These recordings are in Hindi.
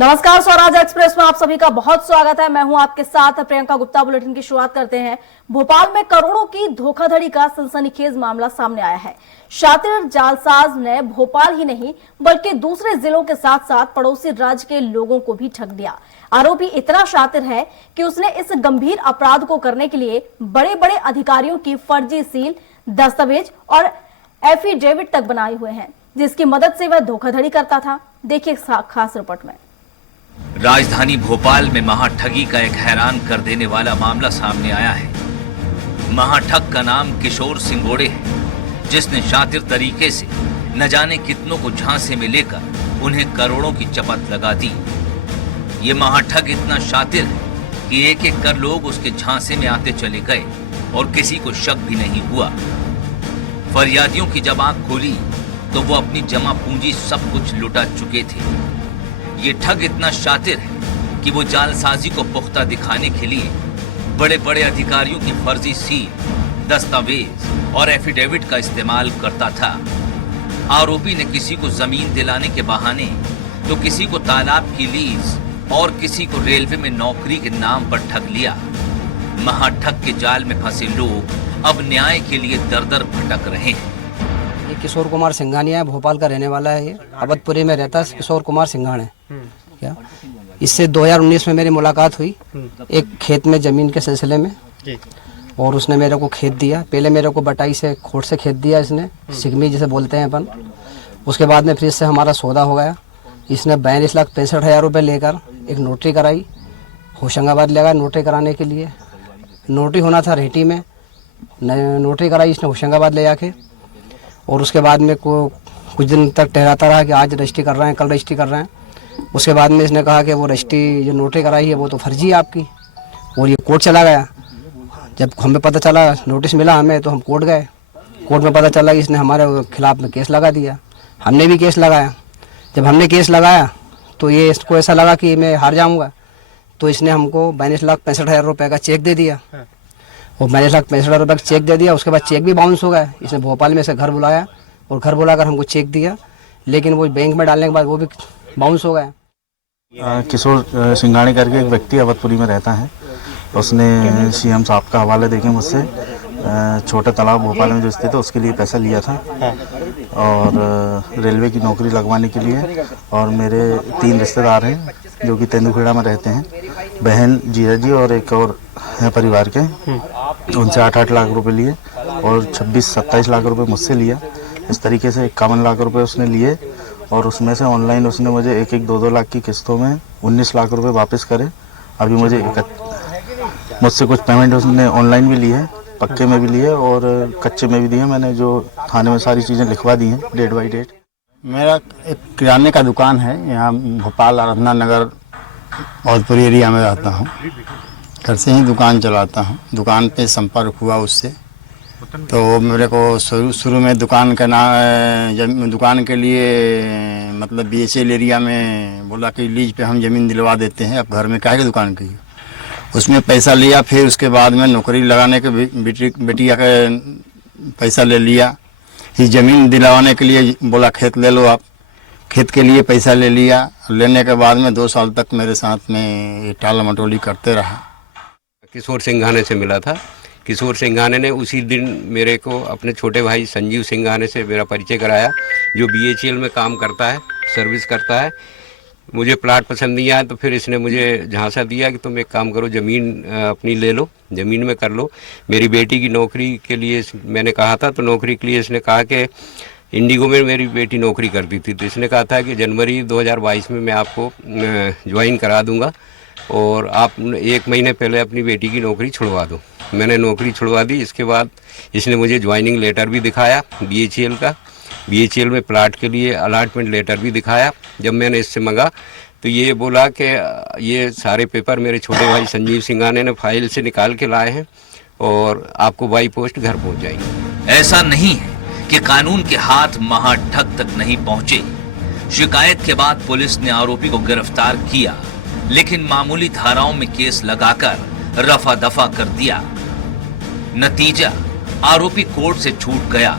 नमस्कार, स्वराज एक्सप्रेस में आप सभी का बहुत स्वागत है। मैं हूं आपके साथ प्रियंका गुप्ता। बुलेटिन की शुरुआत करते हैं। भोपाल में करोड़ों की धोखाधड़ी का सनसनीखेज मामला सामने आया है। शातिर जालसाज ने भोपाल ही नहीं बल्कि दूसरे जिलों के साथ साथ पड़ोसी राज्य के लोगों को भी ठग दिया। आरोपी इतना शातिर है कि उसने इस गंभीर अपराध को करने के लिए बड़े बड़े अधिकारियों की फर्जी सील, दस्तावेज और एफिडेविट तक बनाए हुए हैं, जिसकी मदद से वह धोखाधड़ी करता था। देखिए खास रिपोर्ट में। राजधानी भोपाल में महाठगी का एक हैरान कर देने वाला मामला सामने आया है। महाठग का नाम किशोर सिंगोड़े है, जिसने शातिर तरीके से न जाने कितनों को झांसे में लेकर उन्हें करोड़ों की चपत लगा दी। ये महाठग इतना शातिर है कि एक एक कर लोग उसके झांसे में आते चले गए और किसी को शक भी नहीं हुआ। फरियादियों की जब आंख खोली तो वो अपनी जमा पूंजी सब कुछ लुटा चुके थे। ये ठग इतना शातिर है कि वो जालसाजी को पुख्ता दिखाने के लिए बड़े बड़े अधिकारियों की फर्जी सील, दस्तावेज और एफिडेविट का इस्तेमाल करता था। आरोपी ने किसी को जमीन दिलाने के बहाने तो किसी को तालाब की लीज और किसी को रेलवे में नौकरी के नाम पर ठग लिया। महाठग के जाल में फंसे लोग अब न्याय के लिए दर दर भटक रहे हैं। ये किशोर कुमार सिंघानिया है, भोपाल का रहने वाला है। ये अवधपुरी में रहता है। किशोर कुमार सिंघाने क्या इससे 2019 में मेरी मुलाकात हुई एक खेत में जमीन के सिलसिले में, और उसने मेरे को खेत दिया। पहले मेरे को बटाई से खोट से खेत दिया इसने, सिगमी जिसे बोलते हैं अपन। उसके बाद में फिर इससे हमारा सौदा हो गया। इसने 42,65,000 रुपये लेकर एक नोटरी कराई। होशंगाबाद ले गया नोटरी कराने के लिए। नोटरी होना था रेहटी में, नोटरी कराई इसने होशंगाबाद ले जाके। और उसके बाद में कुछ दिन तक ठहराता रहा कि आज रजिस्ट्री कर रहे हैं, कल रजिस्ट्री कर रहे हैं। उसके बाद में इसने कहा कि वो रजिस्ट्री जो नोटरी कराई है वो तो फर्जी है आपकी। और ये कोर्ट चला गया। जब हमें पता चला, नोटिस मिला हमें, तो हम कोर्ट गए। कोर्ट में पता चला कि इसने हमारे खिलाफ में केस लगा दिया। हमने भी केस लगाया। जब हमने केस लगाया तो ये इसको ऐसा लगा कि मैं हार जाऊँगा, तो इसने हमको 42,65,000 रुपये का चेक दे दिया। वो 42,65,000 रुपये का चेक दे दिया। उसके बाद चेक भी बाउंस हो गया। इसने भोपाल में से घर बुलाया और घर बुलाकर हमको चेक दिया, लेकिन वो बैंक में डालने के बाद वो भी बाउंस हो गया। किशोर सिंघानी करके एक व्यक्ति अवधपुरी में रहता है। उसने सीएम साहब का हवाला देके मुझसे छोटे तालाब भोपाल में जो स्थित है उसके लिए पैसा लिया था, और रेलवे की नौकरी लगवाने के लिए। और मेरे 3 रिश्तेदार हैं जो कि तेंदुखेड़ा में रहते हैं, बहन, जीजा जी और एक और है परिवार के। उनसे 8-8 लाख रुपए लिए और 26-27 लाख रुपए मुझसे लिया। इस तरीके से 51 लाख रुपए उसने लिए, और उसमें से ऑनलाइन उसने मुझे 1-1, 2-2 लाख की किस्तों में 19 लाख रुपए वापस करे। अभी मुझे मुझसे कुछ पेमेंट उसने ऑनलाइन भी ली है, पक्के में भी लिए और कच्चे में भी दिए। मैंने जो थाने में सारी चीज़ें लिखवा दी हैं डेट बाई डेट। मेरा एक किराने का दुकान है यहाँ भोपाल आराधना नगर अवधपुरी एरिया में रहता हूँ। घर से ही दुकान चलाता हूँ। दुकान पे संपर्क हुआ उससे, तो वो मेरे को शुरू में दुकान का नाम, दुकान के लिए मतलब BHL एरिया में बोला कि लीज पे हम ज़मीन दिलवा देते हैं, अब घर में काहे की दुकान की। उसमें पैसा लिया। फिर उसके बाद में नौकरी लगाने के बेटिया का पैसा ले लिया। फिर ज़मीन दिलवाने के लिए बोला खेत ले लो आप, खेत के लिए पैसा ले लिया। लेने के बाद में 2 साल तक मेरे साथ में ये टाल मटोली करते रहा। किशोर सिंघाने से मिला था। किशोर सिंघाने ने उसी दिन मेरे को अपने छोटे भाई संजीव सिंघाने से मेरा परिचय कराया, जो BHL में काम करता है, सर्विस करता है। मुझे प्लाट पसंद नहीं आया तो फिर इसने मुझे झांसा दिया कि तुम एक काम करो, ज़मीन अपनी ले लो, ज़मीन में कर लो। मेरी बेटी की नौकरी के लिए मैंने कहा था, तो नौकरी के लिए इसने कहा कि इंडिगो में मेरी बेटी नौकरी करती थी, तो इसने कहा था कि जनवरी 2022 में मैं आपको ज्वाइन करा दूंगा और आप 1 महीने पहले अपनी बेटी की नौकरी छुड़वा दो। मैंने नौकरी छुड़वा दी। इसके बाद इसने मुझे ज्वाइनिंग लेटर भी दिखाया BHL का। BHL में प्लाट के लिए अलॉटमेंट लेटर भी दिखाया। जब मैंने इससे मंगा तो ये बोला कि ये सारे पेपर मेरे छोटे भाई संजीव सिंघाने ने फाइल से निकाल के लाए हैं और आपको बाई पोस्ट घर पहुंच जाएंगे। ऐसा नहीं है कि कानून के हाथ महाठग तक नहीं पहुंचे। शिकायत के बाद पुलिस ने आरोपी को गिरफ्तार किया, लेकिन मामूली धाराओं में केस लगाकर रफा दफा कर दिया। नतीजा, आरोपी कोर्ट से छूट गया।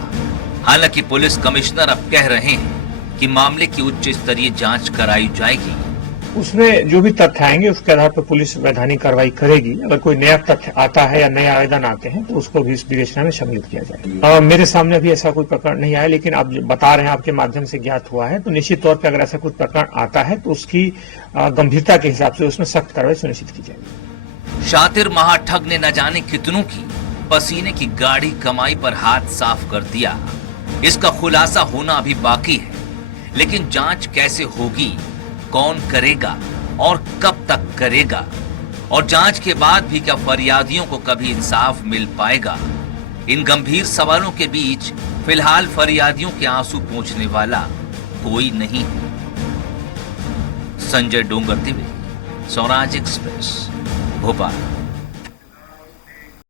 हालांकि पुलिस कमिश्नर अब कह रहे हैं कि मामले की उच्च स्तरीय जांच कराई जाएगी। उसमें जो भी तथ्य आएंगे उसके आधार पर पुलिस वैधानिक कार्रवाई करेगी। अगर कोई नया तथ्य आता है या नए आवेदन आते हैं तो उसको भी इस विवेचना में सम्मिलित किया जाएगा। मेरे सामने अभी ऐसा कोई प्रकरण नहीं आया, लेकिन आप जो बता रहे हैं आपके माध्यम से ज्ञात हुआ है, तो निश्चित तौर पर अगर ऐसा कोई प्रकरण आता है तो उसकी गंभीरता के हिसाब से उसमें सख्त कार्रवाई सुनिश्चित की जाएगी। शातिर महाठग ने न जाने कितनों की पसीने की गाढ़ी कमाई पर हाथ साफ कर दिया। इसका खुलासा होना अभी बाकी है, लेकिन जांच कैसे होगी, कौन करेगा और कब तक करेगा, और जांच के बाद भी क्या फरियादियों को कभी इंसाफ मिल पाएगा? इन गंभीर सवालों के बीच फिलहाल फरियादियों के आंसू पोंछने वाला कोई नहीं है। संजय डोंगर तिवारी, स्वराज एक्सप्रेस, भोपाल।